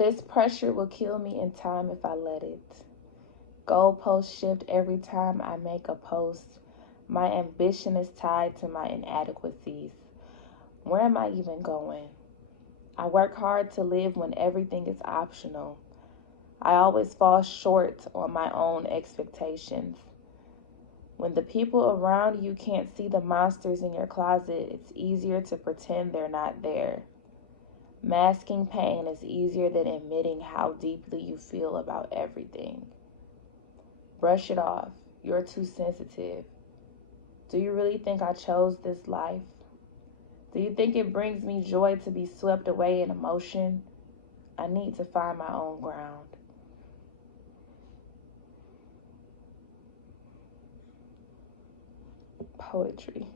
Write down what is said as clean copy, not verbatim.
This pressure will kill me in time if I let it. Goalposts shift every time I make a post. My ambition is tied to my inadequacies. Where am I even going? I work hard to live when everything is optional. I always fall short on my own expectations. When the people around you can't see the monsters in your closet, it's easier to pretend they're not there. Masking pain is easier than admitting how deeply you feel about everything. Brush it off. You're too sensitive. Do you really think I chose this life? Do you think it brings me joy to be swept away in emotion? I need to find my own ground. Poetry.